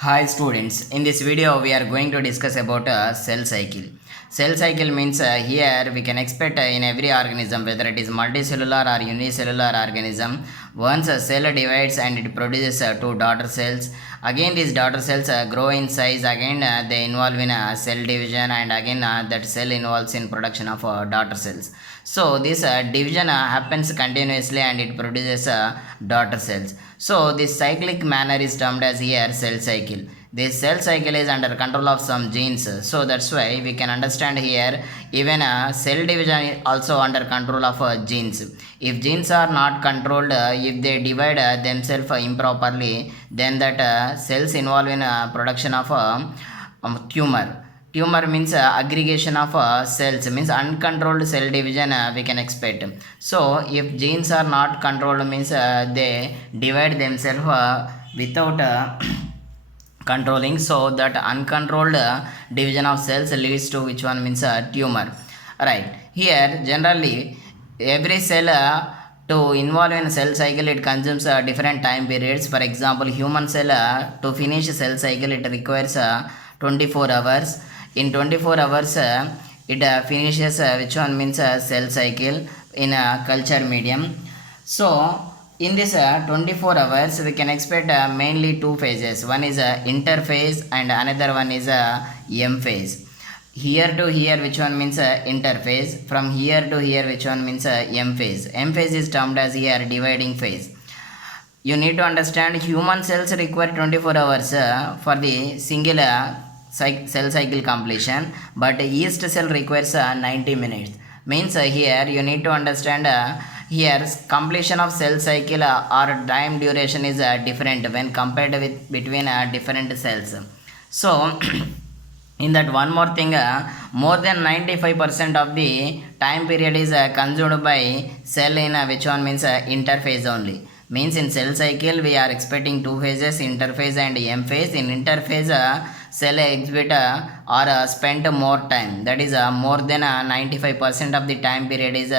Hi students, in this video we are going to discuss about a cell cycle. Cell cycle means here we can expect in every organism, whether it is multicellular or unicellular organism, once a cell divides and it produces two daughter cells. Again these daughter cells grow in size, again they involve in cell division, and again that cell involves in production of daughter cells. So this division happens continuously and it produces daughter cells. So this cyclic manner is termed as here cell cycle. This cell cycle is under control of some genes. So that's why we can understand here even cell division is also under control of genes. If genes are not controlled, if they divide themselves improperly, then that cells involve in production of tumor. Tumor means aggregation of cells, means uncontrolled cell division we can expect. So if genes are not controlled, means they divide themselves without controlling, so that uncontrolled division of cells leads to which one means tumor. Right, here generally every cell to involve in cell cycle it consumes different time periods. For example, human cell to finish cell cycle it requires 24 hours. In 24 hours it finishes which one means cell cycle in a culture medium. So in this 24 hours we can expect mainly two phases. One is interphase and another one is M phase. Here to here which one means interphase, from here to here which one means M phase. M phase is termed as here dividing phase. You need to understand human cells require 24 hours for the single cell cycle completion, but yeast cell requires 90 minutes. Means here you need to understand here completion of cell cycle or time duration is different when compared with between different cells. So in that one more thing, more than 95% of the time period is consumed by cell in which one means interphase only. Means in cell cycle we are expecting two phases, interphase and M phase. In interphase cell exhibit or spent more time, that is more than 95% of the time period is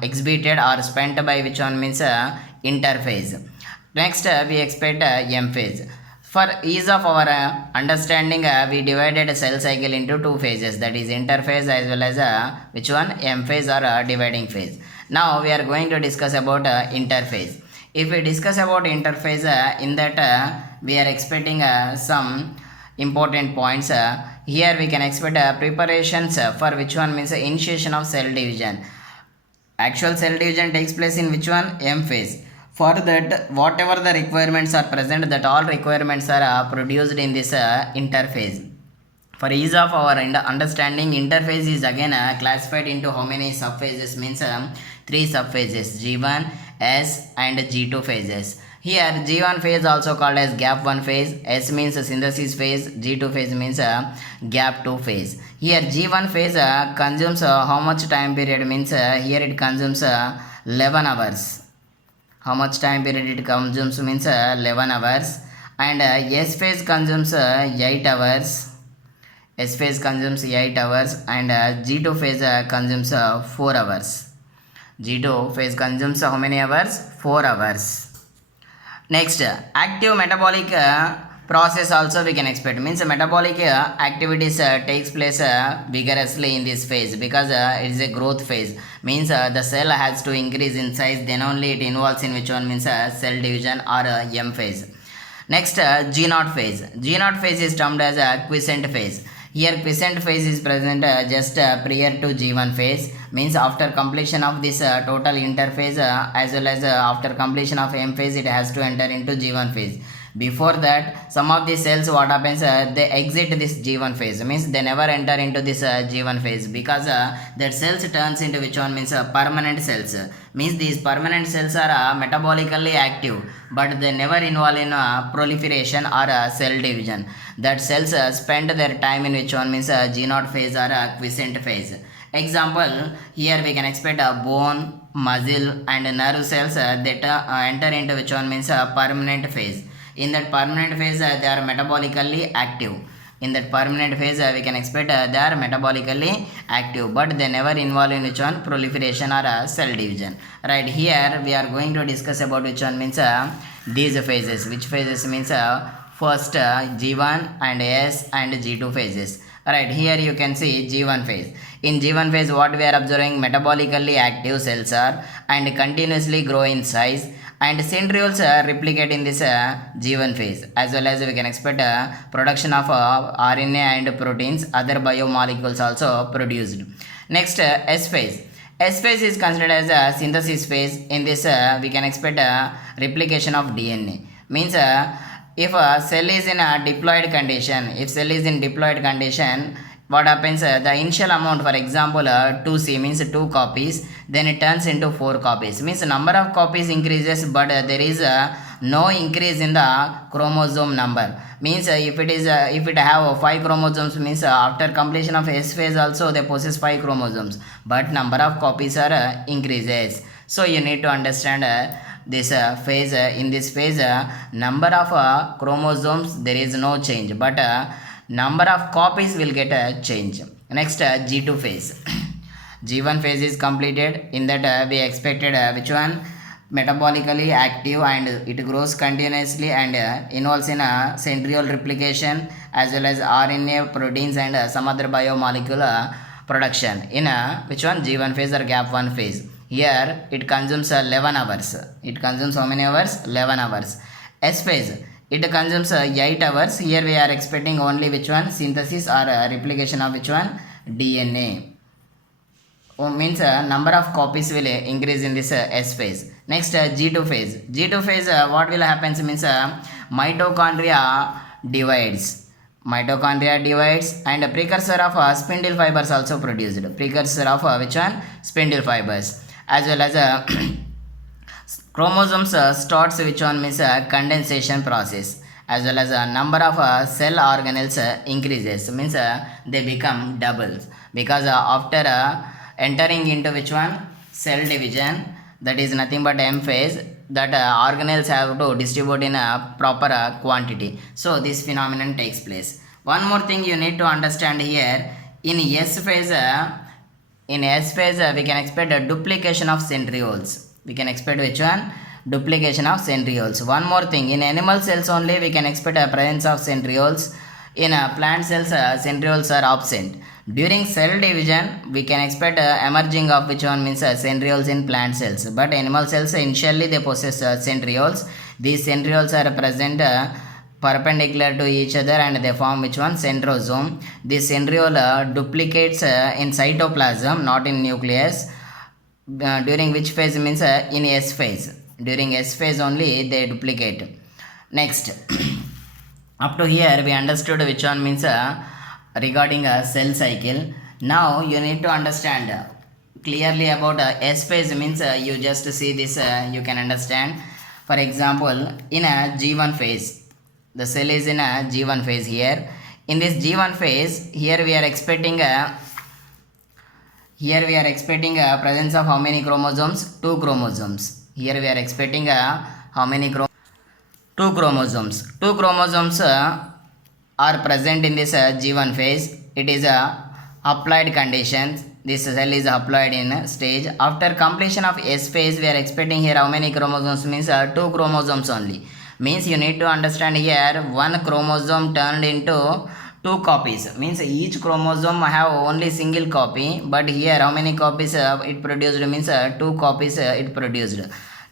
exhibited or spent by which one means interphase. Next we expect M phase. For ease of our understanding, we divided a cell cycle into two phases, that is interphase as well as which one M phase or dividing phase. Now we are going to discuss about interphase. If we discuss about interphase, in that we are expecting some important points. Here we can expect preparations for which one means initiation of cell division. Actual cell division takes place in which one? M phase. For that, whatever the requirements are present, that all requirements are produced in this interphase. For ease of our understanding, interphase is again classified into how many subphases, means three subphases, G1, S and G2 phases. Here G1 phase also called as gap 1 phase, S means synthesis phase, G2 phase means gap 2 phase. Here G1 phase consumes how much time period, means here it consumes 11 hours. How much time period it consumes means 11 hours. And S phase consumes 8 hours. S phase consumes 8 hours and G2 phase consumes 4 hours. G2 phase consumes how many hours? 4 hours. Next, active metabolic process also we can expect, means metabolic activities takes place vigorously in this phase, because it is a growth phase, means the cell has to increase in size, then only it involves in which one means cell division or M phase. Next, G0 phase. G0 phase is termed as quiescent phase. Here quiescent phase is present just prior to G1 phase, means after completion of this total interphase as well as after completion of M phase, it has to enter into G1 phase. Before that, some of the cells, what happens, they exit this G1 phase, means they never enter into this G1 phase, because that cells turns into which one means permanent cells. Means these permanent cells are metabolically active, but they never involve in proliferation or cell division. That cells spend their time in which one means G0 phase or quiescent phase. Example, here we can expect a bone, muscle and nerve cells that enter into which one means permanent phase. In that permanent phase, they are metabolically active. In that permanent phase, we can expect they are metabolically active, but they never involve in which one? Proliferation or cell division. Right, here we are going to discuss about which one means these phases. Which phases means first G1 and S and G2 phases. Right, here you can see G1 phase. In G1 phase, what we are observing, metabolically active cells are and continuously grow in size, and centrioles replicate in this G1 phase, as well as we can expect production of RNA and proteins, other biomolecules also produced. Next, S phase. S phase is considered as a synthesis phase. In this, we can expect replication of DNA. Means if a cell is in a diploid condition, what happens, the initial amount, for example 2C means 2 copies, then it turns into 4 copies, means number of copies increases, but there is no increase in the chromosome number. Means if it have 5 chromosomes, means after completion of S phase also they possess 5 chromosomes, but number of copies are increases. So you need to understand this phase. In this phase, number of chromosomes there is no change, but number of copies will get a change. Next, G2 phase. G1 phase is completed. In that we expected which one, metabolically active, and it grows continuously and involves in centriole replication, as well as RNA, proteins, and some other biomolecule production in which one, G1 phase or gap 1 phase. Here it consumes 11 hours. It consumes how many hours? 11 hours. S phase, it consumes 8 hours. Here we are expecting only which one, synthesis or replication of which one, DNA. Means number of copies will increase in this S phase. Next, G2 phase. G2 phase, what will happen means mitochondria divides. Mitochondria divides and a precursor of spindle fibers also produced. Precursor of which one, spindle fibers, as well as chromosomes starts which one means condensation process, as well as number of cell organelles increases, means they become doubles, because after entering into which one, cell division, that is nothing but M phase, that organelles have to distribute in a proper quantity. So this phenomenon takes place. One more thing you need to understand here, in S phase, we can expect a duplication of centrioles. We can expect which one, duplication of centrioles. One more thing, in animal cells only we can expect a presence of centrioles. In plant cells, centrioles are absent. During cell division, we can expect emerging of which one means centrioles in plant cells. But animal cells, initially they possess centrioles. These centrioles are present perpendicular to each other and they form which one, centrosome. This centriole duplicates in cytoplasm, not in nucleus. During which phase means in S phase. During S phase only they duplicate. Next, up to here we understood which one means regarding a cell cycle. Now you need to understand clearly about S phase, means you just see this, you can understand. For example, in a G1 phase, the cell is in a G1 phase here. In this G1 phase, here we are expecting a presence of how many chromosomes? 2 chromosomes. Here we are expecting how many 2 chromosomes. 2 chromosomes are present in this G1 phase. It is a haploid condition. This cell is haploid in stage. After completion of S phase, we are expecting here how many chromosomes, means 2 chromosomes only. Means you need to understand here, 1 chromosome turned into 2 copies, means each chromosome have only single copy, but here how many copies it produced, means 2 copies it produced.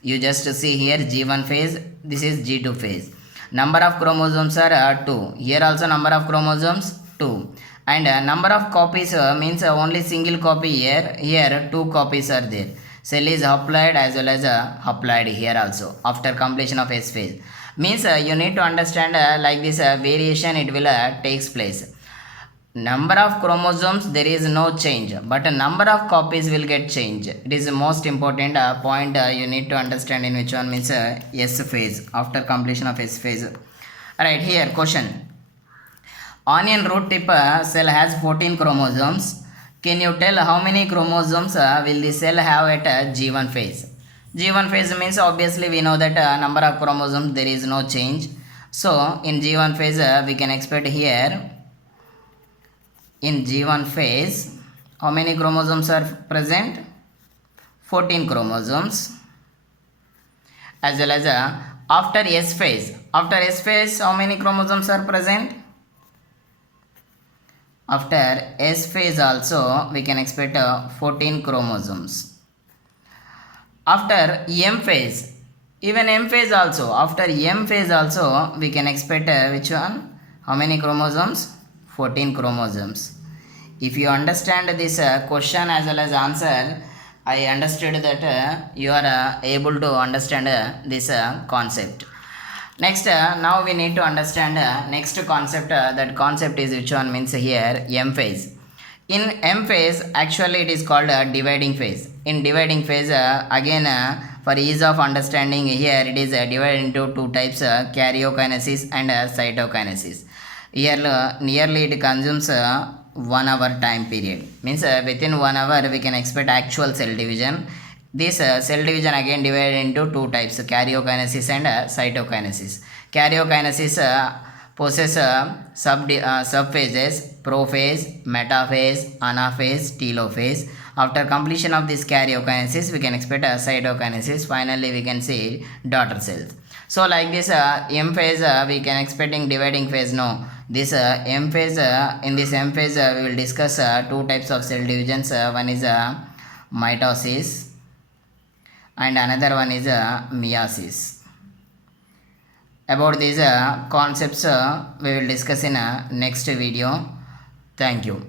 You just see here G1 phase, this is G2 phase. Number of chromosomes are 2. Here also number of chromosomes 2. And number of copies means only single copy here. Here 2 copies are there. Cell is haploid as well as haploid here also after completion of S phase. Means you need to understand like this variation it will takes place. Number of chromosomes there is no change, but number of copies will get change. It is the most important point you need to understand in which one means S phase, after completion of S phase. Alright, here question. Onion root tip cell has 14 chromosomes. Can you tell how many chromosomes will the cell have at G1 phase? G1 phase means obviously we know that number of chromosomes there is no change. So in G1 phase we can expect here, in G1 phase how many chromosomes are present? 14 chromosomes, as well as After S phase, how many chromosomes are present? After S phase also we can expect 14 chromosomes. After M phase, even M phase also, after M phase also we can expect which one? How many chromosomes? 14 chromosomes. If you understand this question as well as answer, I understood that you are able to understand this concept. Next, now we need to understand next concept. That concept is which one means here M phase. In M phase, actually it is called dividing phase. In dividing phase, again for ease of understanding here it is divided into two types, karyokinesis and cytokinesis. Here nearly it consumes 1 hour time period. Means within 1 hour we can expect actual cell division. This cell division again divided into two types, karyokinesis and cytokinesis. Karyokinesis possess subphases, prophase, metaphase, anaphase, telophase. After completion of this karyokinesis, we can expect a cytokinesis. Finally, we can see daughter cells. So, like this M phase, we can expecting dividing phase. No, this M phase. In this M phase, we will discuss two types of cell divisions. One is mitosis, and another one is meiosis. About these concepts we will discuss in next video. Thank you.